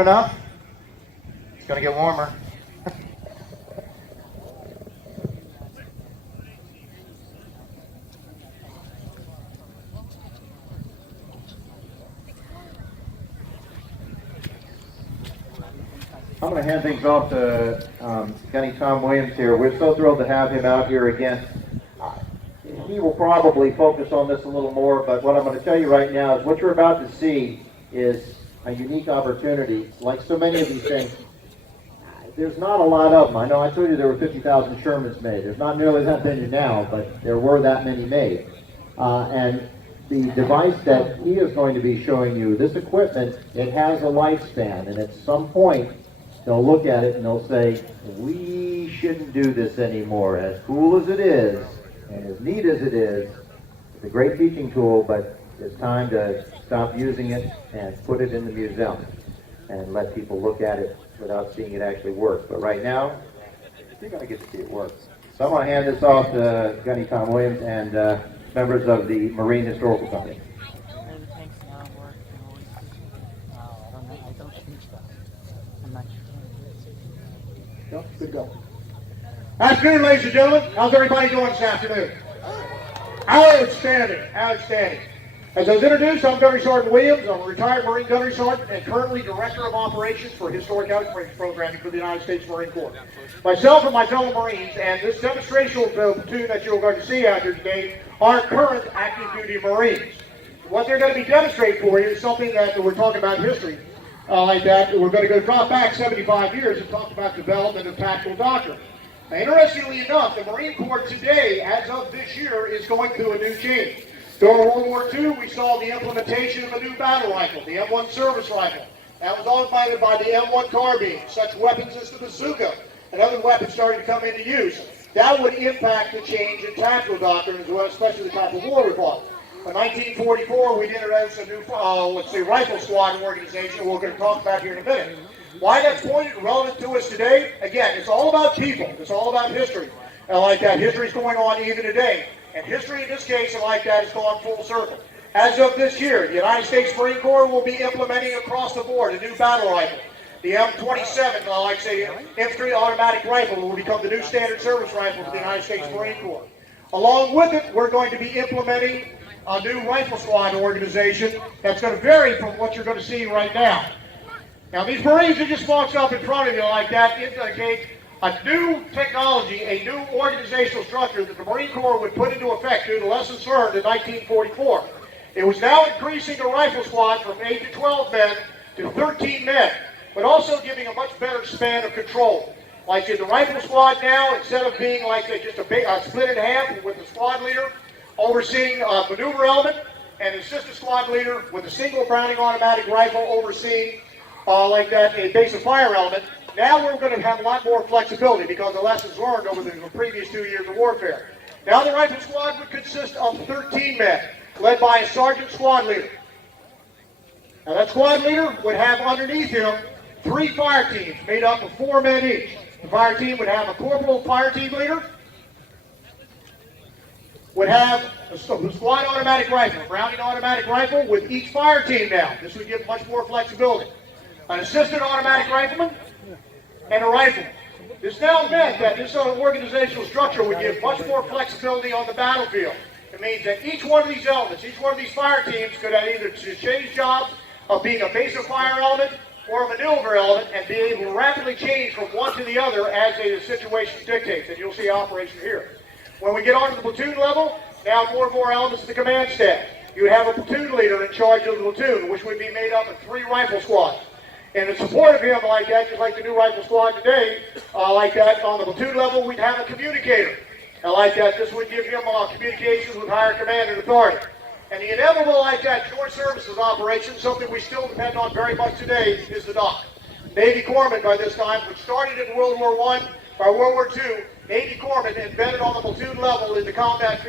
Enough? It's going to get warmer. I'm going to hand things off to Gunny Tom Williams here. We're so thrilled to have him out here again. He will probably focus on this a little more, but what I'm going to tell you right now is what you're about to see is a unique opportunity. Like so many of these things, there's not a lot of them. I know I told you there were 50,000 Shermans made. There's not nearly that many now, but there were that many made. And the device that he is going to be showing you, this equipment, it has a lifespan, and at some point, they'll look at it and they'll say, we shouldn't do this anymore. As cool as it is, and as neat as it is, it's a great teaching tool, but it's time to stop using it and put it in the museum and let people look at it without seeing it actually work. But right now, you're going to get to see it work. So I'm going to hand this off to Gunny Tom Williams and members of the Marine Historical Company. No, good go. Afternoon, ladies and gentlemen. How's everybody doing this afternoon? Outstanding, outstanding. As I was introduced, I'm Gunnery Sergeant Williams. I'm a retired Marine Gunnery Sergeant and currently Director of Operations for Historic Outbreak Programming for the United States Marine Corps. Myself and my fellow Marines and this demonstrational platoon that you're going to see out here today are current active duty Marines. What they're going to be demonstrating for you is something that we're talking about history. Like that, we're going to go drop back 75 years and talk about development of tactical doctrine. Now, interestingly enough, the Marine Corps today, as of this year, is going through a new change. During World War II, we saw the implementation of a new battle rifle, the M1 service rifle. That was augmented by the M1 carbine. Such weapons as the bazooka and other weapons started to come into use. That would impact the change in tactical doctrine as well, especially the type of war we fought. In 1944, we introduced a new, rifle squad organization we're going to talk about here in a minute. Why that's pointed and relevant to us today? Again, it's all about people. It's all about history. And like that, history is going on even today. And history in this case, and like that, has gone full circle. As of this year, the United States Marine Corps will be implementing across the board a new battle rifle. The M27, infantry automatic rifle will become the new standard service rifle for the United States Marine Corps. Along with it, we're going to be implementing a new rifle squad organization that's going to vary from what you're going to see right now. Now, these Marines that just walks up in front of you like that indicate a new technology, a new organizational structure that the Marine Corps would put into effect due to lessons learned in 1944. It was now increasing the rifle squad from 8 to 12 men to 13 men, but also giving a much better span of control. Like in the rifle squad now, instead of being like just a split in half with the squad leader overseeing a maneuver element and an assistant squad leader with a single Browning automatic rifle overseeing a base of fire element. Now we're going to have a lot more flexibility because of lessons learned over the previous 2 years of warfare. Now the rifle squad would consist of 13 men, led by a sergeant squad leader. Now that squad leader would have underneath him 3 fire teams made up of 4 men each. The fire team would have a corporal fire team leader, would have a squad automatic rifle, a Browning automatic rifle with each fire team now. This would give much more flexibility. An assistant automatic rifleman, and a rifleman. This now meant that this organizational structure would give much more flexibility on the battlefield. It means that each one of these elements, each one of these fire teams could either change jobs of being a base of fire element or a maneuver element and be able to rapidly change from one to the other as the situation dictates. And you'll see operation here. When we get on to the platoon level, now more and more elements of the command staff. You would have a platoon leader in charge of the platoon, which would be made up of 3 rifle squads. And in support of him like that, just like the new rifle squad today, like that, on the platoon level, we'd have a communicator. And like that, this would give him communications with higher command and authority. And the inevitable like that, joint services operation, something we still depend on very much today, is the dock. Navy corpsmen by this time, which started in World War I, by World War II, Navy corpsmen embedded on the platoon level in the combat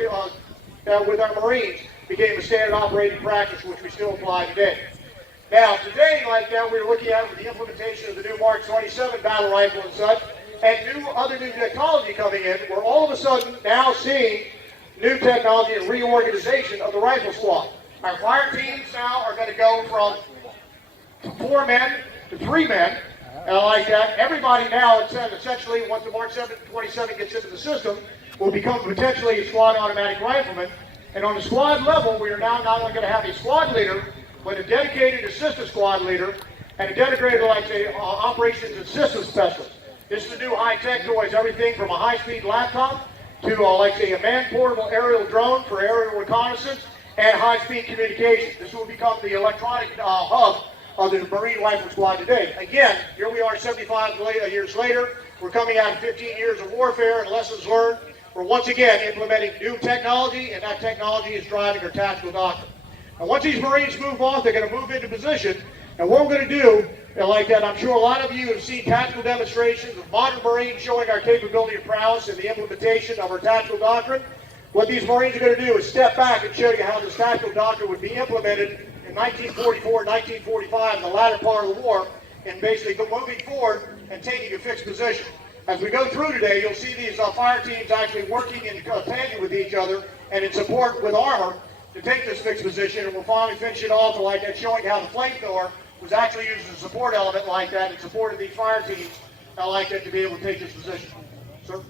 with our Marines became a standard operating practice, which we still apply today. Now, today, like that, we're looking at with the implementation of the new Mark 27 battle rifle and such, and other new technology coming in, we're all of a sudden now seeing new technology and reorganization of the rifle squad. Our fire teams now are going to go from 4 men to 3 men, like that. Everybody now, essentially, once the Mark 727 gets into the system, will become potentially a squad automatic rifleman. And on the squad level, we are now not only going to have a squad leader, but a dedicated assistant squad leader, and a dedicated, like say, operations and systems specialist. This is the new high-tech toys, everything from a high-speed laptop to, like say, a man-portable aerial drone for aerial reconnaissance and high-speed communication. This will become the electronic hub of the Marine Rifle Squad today. Again, here we are 75 years later. We're coming out of 15 years of warfare and lessons learned. We're once again implementing new technology, and that technology is driving our tactical doctrine. And once these Marines move off, they're going to move into position. And what we're going to do, and like that, I'm sure a lot of you have seen tactical demonstrations of modern Marines showing our capability of prowess in the implementation of our tactical doctrine. What these Marines are going to do is step back and show you how this tactical doctrine would be implemented in 1944, 1945, in the latter part of the war, and basically moving forward and taking a fixed position. As we go through today, you'll see these fire teams actually working in tandem with each other and in support with armor to take this fixed position, and we'll finally finish it off like that, showing how the flamethrower was actually used as a support element like that in support of these fire teams like that to be able to take this position. Sir?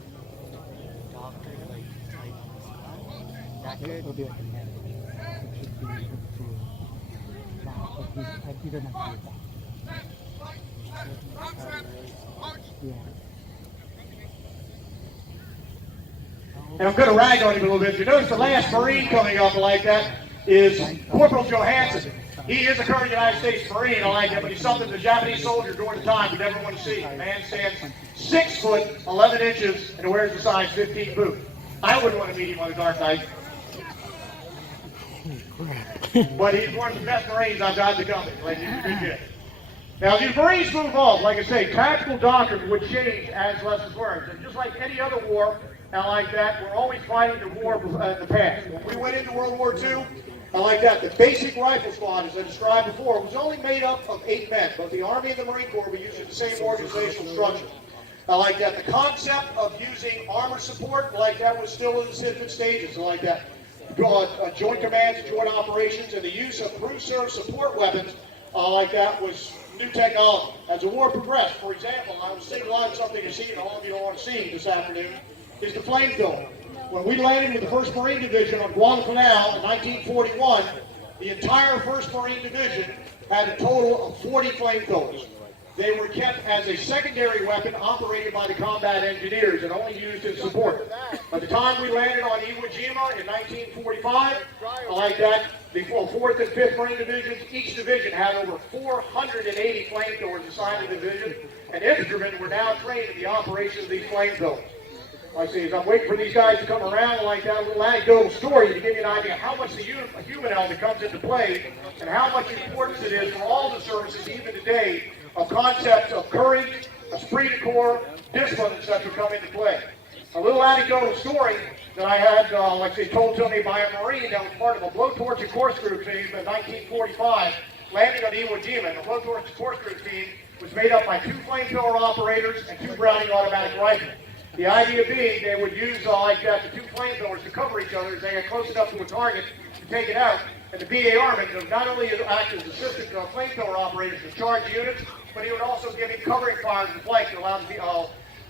And I'm going to rag on him a little bit. You notice the last Marine coming up like that is Corporal Johansson. He is a current United States Marine, I like that, but he's something the Japanese soldier during the time would never want to see. The man stands 6 foot 11 inches and wears a size 15 boot. I wouldn't want to meet him on a dark night. But he's one of the best Marines I've got in the company. Like, he's a good kid. Now, these Marines move off. Like I say, tactical doctrine would change as lessons learned. And just like any other war, and like that, we're always fighting the war in the past. When we went into World War II, and like that, the basic rifle squad, as I described before, was only made up of 8 men. But the Army and the Marine Corps were using the same organizational structure. Like that, the concept of using armor support, like that, was still in its infant stages. Like that, joint commands and joint operations, and the use of crew serve support weapons, like that, was new technology. As the war progressed, for example, I was thinking a lot of something you see, and all of you don't want to see this afternoon, is the flamethrower. When we landed with the 1st Marine Division on Guadalcanal in 1941, the entire 1st Marine Division had a total of 40 flamethrowers. They were kept as a secondary weapon operated by the combat engineers and only used in support. By the time we landed on Iwo Jima in 1945, like that, the 4th and 5th Marine Divisions, each division had over 480 flamethrowers assigned to the division, and infantrymen were now trained in the operation of these flamethrowers. I see, as I'm waiting for these guys to come around like that, a little anecdotal story to give you an idea how much the human element comes into play and how much importance it is for all the services, even today, of concepts of courage, esprit de corps, discipline, etc. come into play. A little anecdotal story that I had, like they told to me by a Marine that was part of a blowtorch and course group team in 1945, landing on Iwo Jima. And the blowtorch and course group team was made up by 2 flamethrower operators and 2 Browning automatic rifles. The idea being they would use like that, the 2 flamethrowers to cover each other as they get close enough to a target to take it out. And the BA Airman would not only act as assistant flamethrower operators to charge units, but he would also give him covering fire to the flank to allow the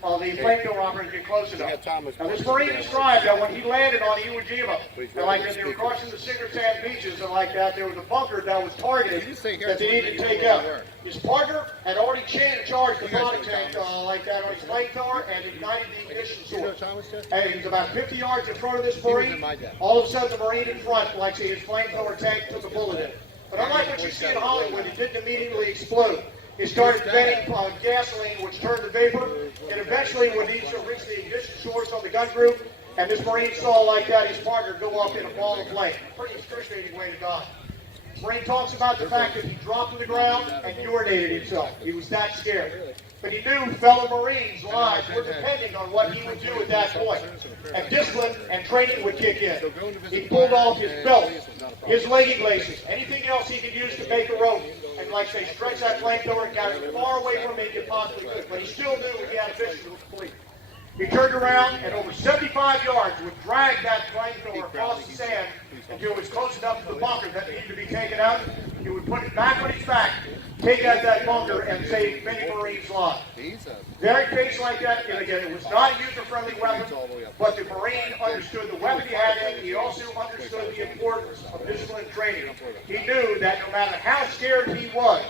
flamethrower operators to get close enough. Now this Marine described that when he landed on Iwo Jima, and like that they were crossing the Singer Sand beaches and like that, there was a bunker that was targeted that they needed to take out. His partner had already charged the body tank like that on his flamethrower and ignited the ignition source. And he was about 50 yards in front of this Marine. All of a sudden the Marine in front, like see, his flamethrower tank took a bullet in it. But unlike what you see in Hollywood, it didn't immediately explode. It started venting gasoline, which turned to vapor, and eventually when he reached the ignition source on the gun group, and this Marine saw like that his partner go up in a ball of flame. Pretty excruciating way to die. Marine talks about the fact that he dropped to the ground and urinated himself. He was that scared. But he knew fellow Marines' lives were depending on what he would do at that point. And discipline and training would kick in. He pulled off his belt, his legging laces, anything else he could use to make a rope. And like say, stretch that flamethrower and got as far away from me as he possibly could. But he still knew he had a mission to complete. He turned around and over 75 yards would drag that flamethrower across the sand until it was close enough to the bunker that needed to be taken out. He would put it back on his back, take out that bunker and save many Marines' lives. Very case like that, and again, it was not a user-friendly weapon, but the Marine understood the weapon he had in. He also understood the importance of discipline and training. He knew that no matter how scared he was,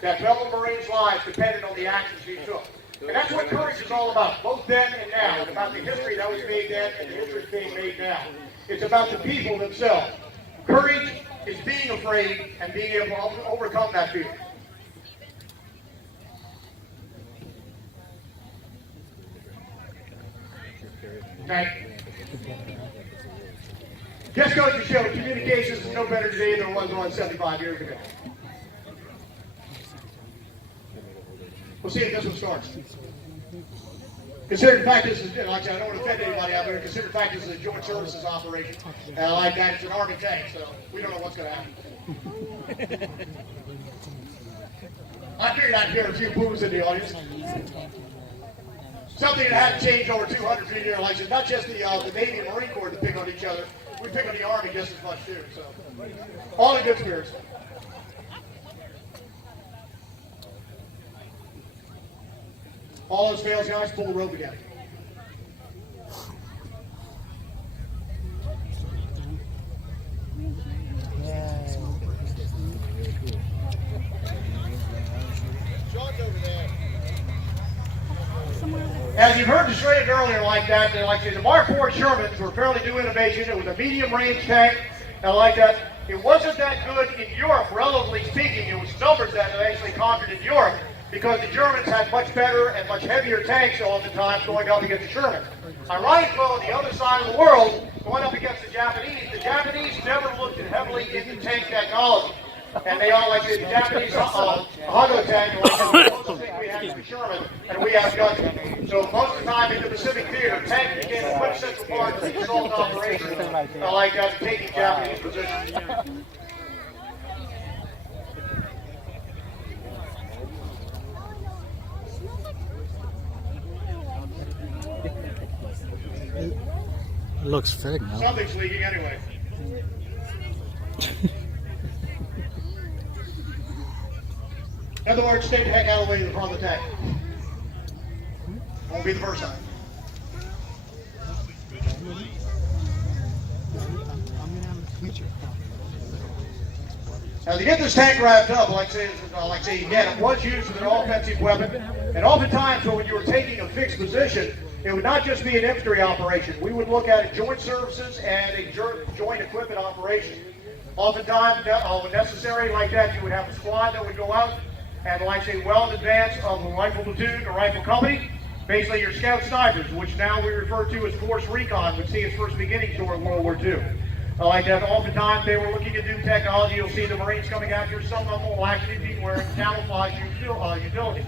that fellow Marines' lives depended on the actions he took. And that's what courage is all about, both then and now. It's about the history that was made then and the history being made now. It's about the people themselves. Courage is being afraid and being able to overcome that fear. Okay. Just goes to show communications is no better today than it was around 75 years ago. We'll see if this one starts. Consider the fact this is, like I said, I don't want to offend anybody out there. Consider the fact this is a joint services operation. Like that, it's an Army tank, so we don't know what's going to happen. I figured I'd hear a few boos in the audience. Something that hadn't changed over 200 feet here. Like I said, not just the Navy and Marine Corps that pick on each other. We pick on the Army just as much too. So, all in good spirits. All those fails, guys, pull the rope again. As you've heard described earlier like that, the M4 Shermans were a fairly new innovation. It was a medium-range tank, and like that, it wasn't that good in Europe, relatively speaking. It was numbers that had actually conquered in Europe, because the Germans had much better and much heavier tanks all the time going up against the Shermans. Ironically, on the other side of the world, going up against the Japanese never looked heavily into tank technology. And they all, like the Japanese Honda tank, like we had the Sherman, and we had guns. So most of the time in the Pacific Theater, tank became a quintessential part of the controlled operation, like taking Japanese positions. It looks fake now. Something's leaking anyway. In other words, stay the heck out of the way of the front of the tank. Won't be the first time. Now to get this tank wrapped up, like I say again, it was used as an offensive weapon. And oftentimes when you were taking a fixed position, it would not just be an infantry operation. We would look at a joint services and a joint equipment operation. Oftentimes, when necessary like that, you would have a squad that would go out and, like say, well in advance of a rifle platoon or rifle company, basically your scout snipers, which now we refer to as Force Recon, would see its first beginnings during World War II. Like that, oftentimes they were looking at new technology. You'll see the Marines coming after. Some of them will actually be wearing camouflage utilities.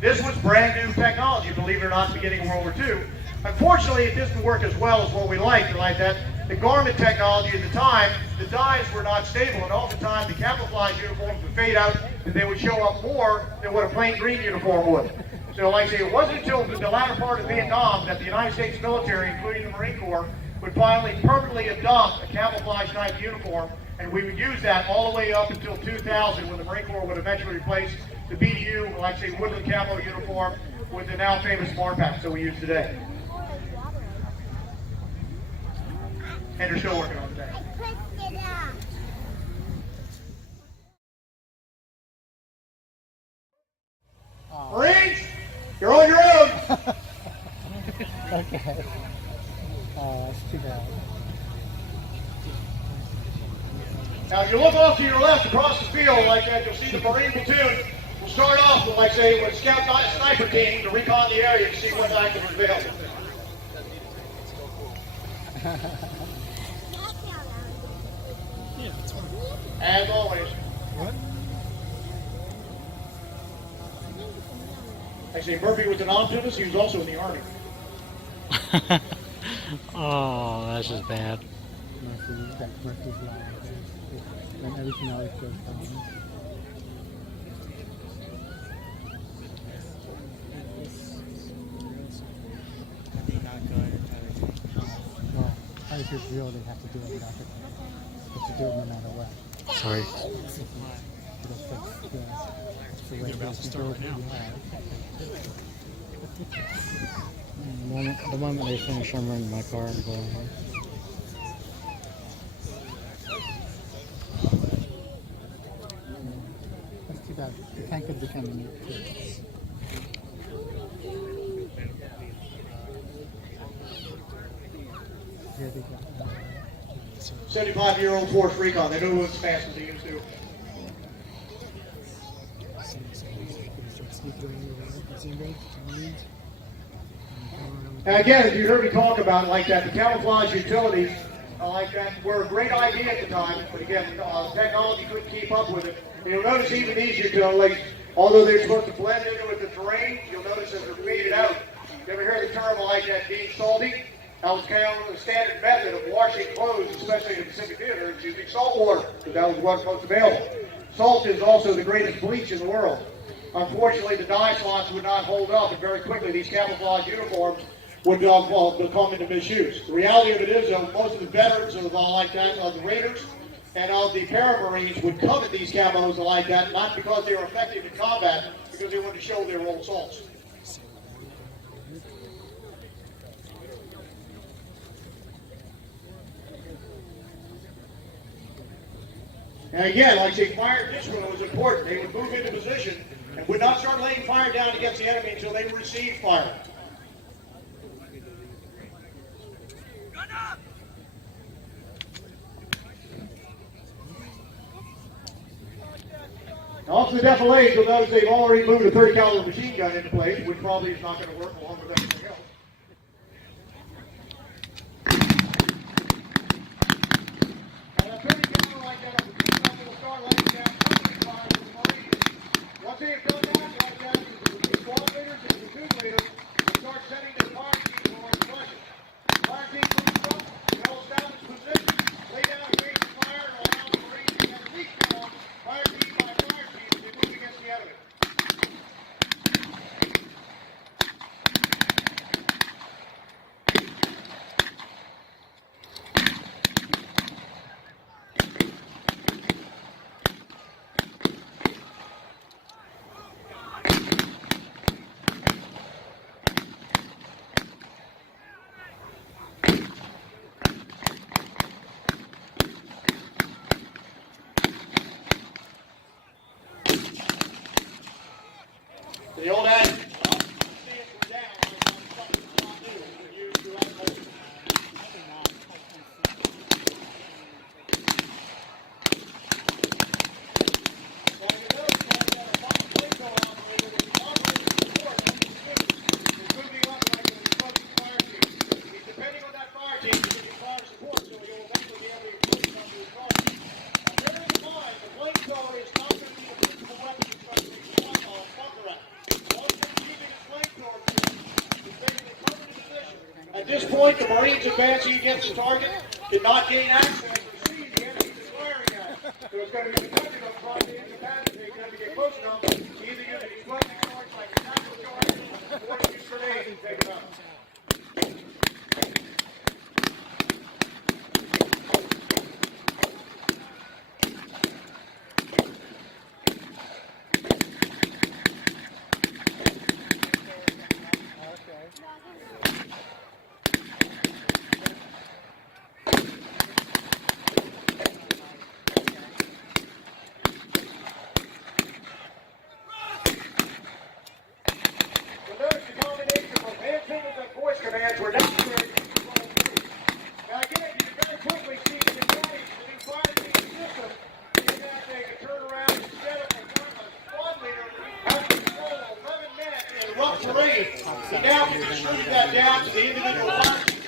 This was brand new technology, believe it or not, at the beginning of World War II. Unfortunately, it didn't work as well as what we liked. Like that, the garment technology at the time, the dyes were not stable, and oftentimes the camouflage uniforms would fade out, and they would show up more than what a plain green uniform would. So, like I say, it wasn't until the latter part of Vietnam that the United States military, including the Marine Corps, would finally permanently adopt a camouflage type uniform, and we would use that all the way up until 2000, when the Marine Corps would eventually replace the BDU, like say, woodland camo uniform with the now famous smart packs that we use today. And they're still working on it today. Marines, you're on your own. Okay. Oh, that's too bad. Now, if you look off to your left across the field like that, you'll see the Marine platoon. We'll start off with, like say, with a scout sniper team to recon the area to see what active is available. As always. What? Actually, Murphy was an optimist. He was also in the Army. Oh, that's just bad. Murphy's line. When everything else goes down. Well, if it's real, they have to do it without it. They have to do it no matter what. Sorry. the way about to start right now. The moment they finish, I'm running my car and going home. That's too bad. The tank could become a new kid. Here they go. 75-year-old Force Recon. They don't move as fast as they used to. And again, as you heard me talk about like that, the camouflage utilities like that were a great idea at the time, but again, technology couldn't keep up with it. And you'll notice even these utilities, although they're supposed to blend in with the terrain, you'll notice as they're faded out. You ever hear the term like that being salty? That was kind of the standard method of washing clothes, especially in the Pacific Theater, is using salt water, because that was what was available. Salt is also the greatest bleach in the world. Unfortunately, the dye slots would not hold up, and very quickly these camouflage uniforms would come into misuse. The reality of it is, though, most of the veterans of like that, of the Raiders and of the Paramarines would covet these camos like that, not because they were effective in combat, because they wanted to show they were old salts. And again, like I say, fire discipline was important. They would move into position and would not start laying fire down against the enemy until they received fire. Now, off to the defilades, you'll notice they've already moved a 30 caliber machine gun into place, which probably is not going to work along with everything else. And that 30 caliber like that, will start laying down fire with the Marines. Once they have done that, like that, the squad leaders and the platoon leaders will start setting their fire teams on pressure. Fire team moves up, they'll establish position, lay down a range of fire, and allow the Marines to have a weak down, fire team by fire team, as they move against the enemy. The old adage, stand from down, something not new, we use throughout the whole. Well, you notice that a flamethrower operator, when the operator support, it could be up like an explosive fire team. He's depending on that fire team to give you fire support, so you'll eventually be able to put it onto his car. Now, bear in mind, the flamethrower is not going to be a physical weapon, it's going to be a bunker act. At this point, the Marines advancing against the target cannot gain access to see the enemy is firing at. So it's going to be dependent on crossing incapacity. They have to get close enough to either use an explosive charge like a tactical charge or use grenades and take them out. Commands were necessary to control through. Now again, you can very quickly see the advantage of the new fire team system. You can turn around instead of a squad leader having to control 11 men in rough terrain. He now can distribute that down to the individual fire teams.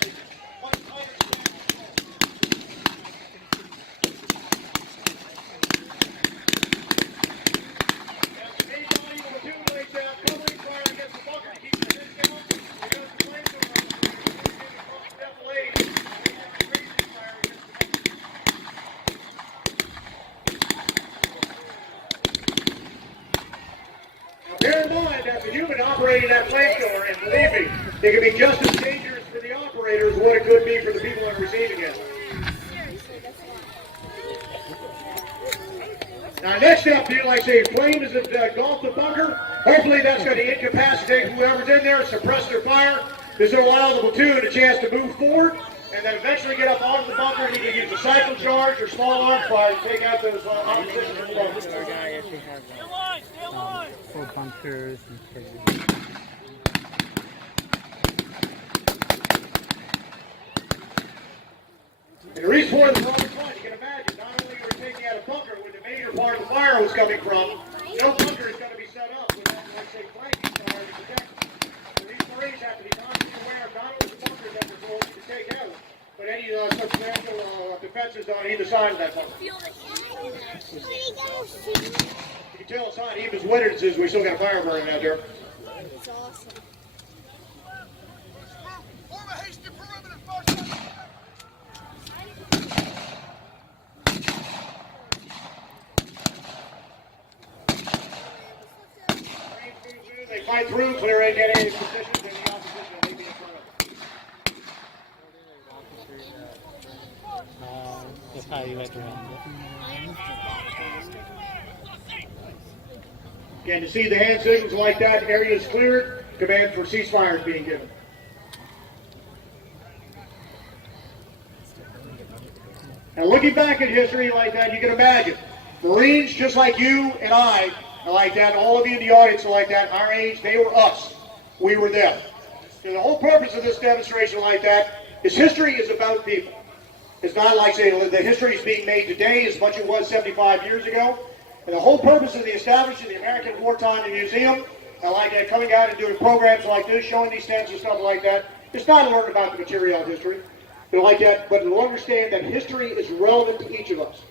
Bear in mind that the human operating that flamethrower, and believe me, it can be just as dangerous for the operator as what it could be for the people that are receiving it. Now, next step, dude, like I say, flame is engulfed the bunker. Hopefully, that's going to incapacitate whoever's in there, suppress their fire. This will allow the platoon a chance to move forward, and then eventually get up onto the bunker and either use a cycle charge or small arms fire to take out those opposition in the bunker. Our guy actually has 4 bunkers and stuff. And the reason for the wrong one, you can imagine, not only are we taking out a bunker where the major part of the fire was coming from, no bunker is going to be set up with that, let's say, flanking fire to protect them. So these Marines have to be constantly aware of not only the bunker that we're going to take out, but any substantial defenses on either side of that bunker. You can tell it's not even as wet as it is, we still got a fire burning out there. It's awesome. They fight through, clear any positions, and the opposition may be in front of them. That's how you recommend Again, to see the hand signals like that, area is cleared, command for ceasefire is being given. Now, looking back at history like that, you can imagine Marines just like you and I are like that, all of you in the audience are like that, our age, they were us, we were them. And the whole purpose of this demonstration like that is history is about people. It's not like, say, the history is being made today as much as it was 75 years ago. And the whole purpose of the establishing the American Wartime Museum, and like that, coming out and doing programs like this, showing these stands and stuff like that, it's not to learn about the material of history, but like that, but to understand that history is relevant to each of us.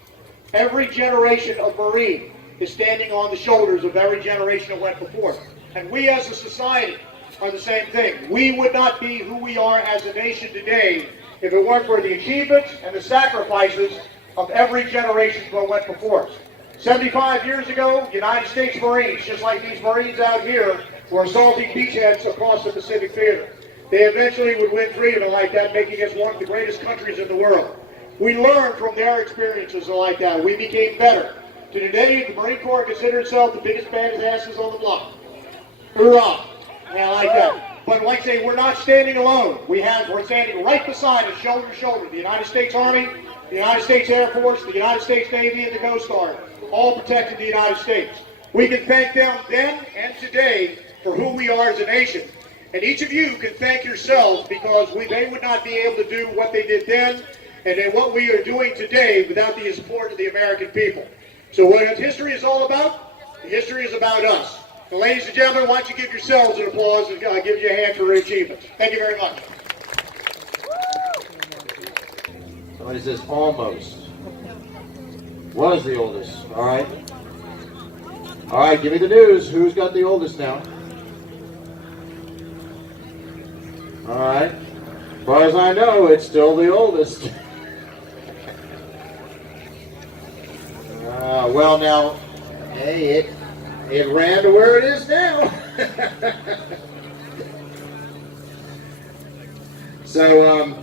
Every generation of Marine is standing on the shoulders of every generation that went before us. And we as a society are the same thing. We would not be who we are as a nation today if it weren't for the achievements and the sacrifices of every generation that went before us. 75 years ago, United States Marines, just like these Marines out here, were assaulting beachheads across the Pacific Theater. They eventually would win freedom like that, making us one of the greatest countries in the world. We learned from their experiences like that. We became better. To today, the Marine Corps considers itself the biggest baddest asses on the block. Hoorah! Yeah, like that. But like I say, we're not standing alone. We're standing right beside us, shoulder to shoulder. The United States Army, the United States Air Force, the United States Navy, and the Coast Guard, all protecting the United States. We can thank them then and today for who we are as a nation. And each of you can thank yourselves because they would not be able to do what they did then and then what we are doing today without the support of the American people. So what history is all about? History is about us. So ladies and gentlemen, why don't you give yourselves an applause and give you a hand for your achievements. Thank you very much. Somebody says almost. Was the oldest. All right. All right, give me the news. Who's got the oldest now? All right. As far as I know, it's still the oldest. Well, now, hey, it ran to where it is now. So,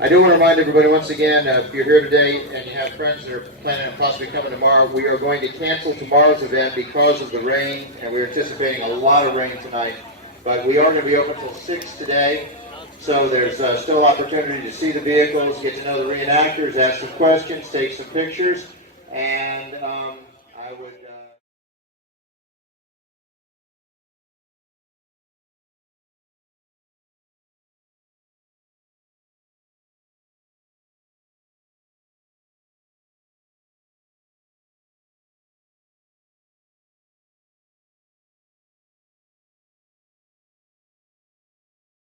I do want to remind everybody once again, if you're here today and you have friends that are planning on possibly coming tomorrow, we are going to cancel tomorrow's event because of the rain, and we're anticipating a lot of rain tonight. But we are going to be open until 6 today, so there's still opportunity to see the vehicles, get to know the reenactors, ask some questions, take some pictures, and I would...